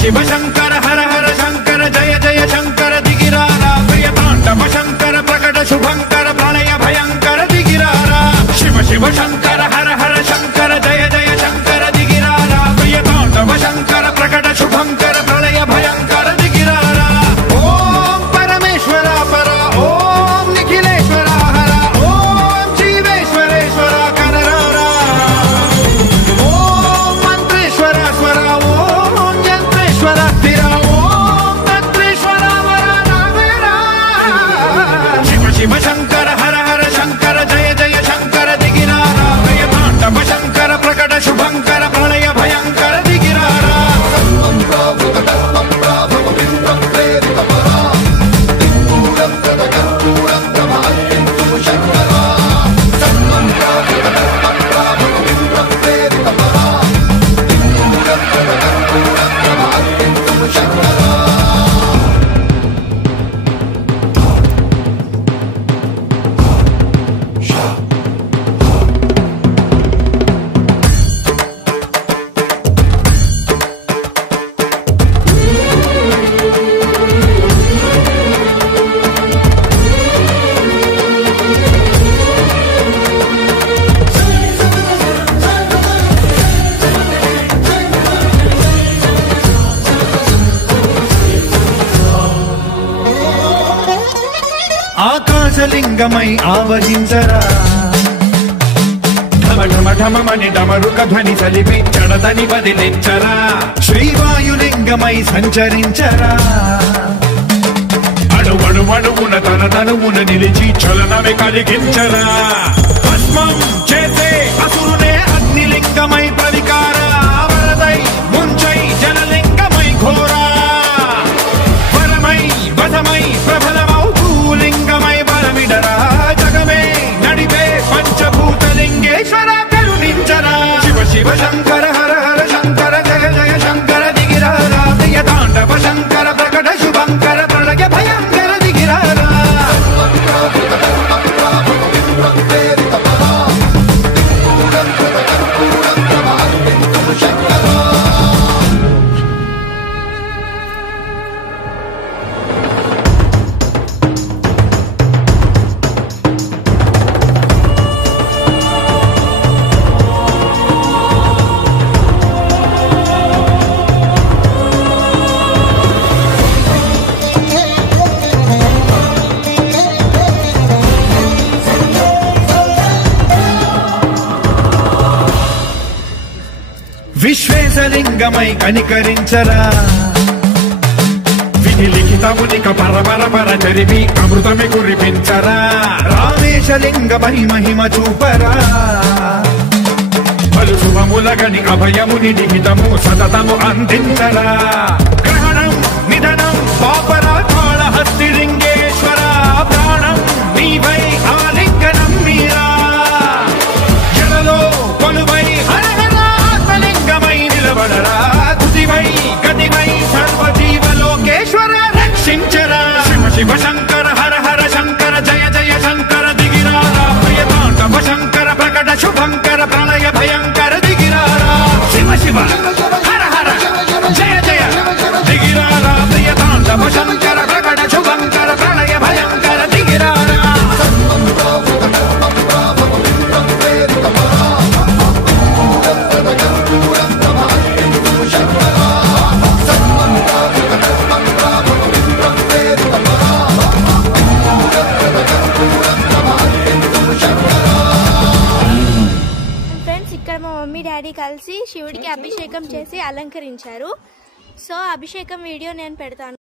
शिव शंकर हर हर शंकर जय जय शंकर दिगिरारा प्रियतांडव शंकर प्रकट शुभंकर प्रलय भयंकर दिगिरारा शिव शिव शंकर हर हर शंकर जय जय शंकर दिगिरारा प्रियतांडव शंकर प्रकट शुभंकर प्रलय भयंकर दिगिरारा ओम परमेश्वरा परा ओम निखिलेश्वरा हरा ओम जीवेश्वरेश्वरा कररारा ओम मंत्रेश्वरा स्वरा ओम यंत्रेश्वरा स्थिरा ओम तंत्रेश्वरा वरा नामेरा शिव शिव शंकर हर हर शंकर जय जय शंकर दिगिरारा प्रियतांडव शंकर प्रकट शुभंकर प्रलय भयंकर दिगिरारा ఆకాశలింగమై ఆవహించరా ఢమ ఢమ ఢమమని డమరుక ధ్వని సలిపి చడదని వదిలించరా శ్రీవాయులింగమై సంచరించరా అణువణువున తన తనువున నిలిచి చలనమే కలిగించరా భస్మం చేసే అసురునే అగ్నిలింగమై ప్రవికారా వరదై ముంచై జలలింగమై ఘోరా వరమై వధమై ప్రబలమౌ భూలింగమై బలమిడరా జగమే నడిపే పంచభూతలింగేశ్వర కరుణించరా శివ శివ శంకర హర హర శంకర జయ జయ శంకర దిగిరారా ప్రియతాండవ శంకర ప్రకట శుభంకర ప్రళయ భయంకర దిగిరారా విశ్వేశలింగమై కనికరించరా విధి లిఖితమునిక పరపర పర జరిపి అమృతమి కురిపించరా రామేశలింగమై మహిమ చూపరా పలు శుభములగని అభయముని నిహితము సతతము అందించరా గ్రహణం నిధనం పాపరా కాళహస్తి లింగేశ్వర ప్రాణం నీవై ఆలింగనం మీరా జలలో కొలువై హరహరాత్మలింగమై నిలబడరా తుదివై గతివై సర్వజీవలోకేశ్వర రక్షించరా శివ శివ శంకర హర హర శంకర జయ జయ శంకర దిగిరారా ప్రియతాండవ శంకర ప్రకట శుభంకర ప్రళయ భయంకర దిగిరారా శివ శివ హర హర జయ జయ దిగిరారా ప్రియతాండవ శంకర ప్రకట శుభంకర ప్రళయ భయంకర దిగిరారా ఇక్కడ మా మమ్మీ డాడీ కలిసి శివుడికి అభిషేకం చేసి అలంకరించారు. సో అభిషేకం వీడియో నేను పెడతాను.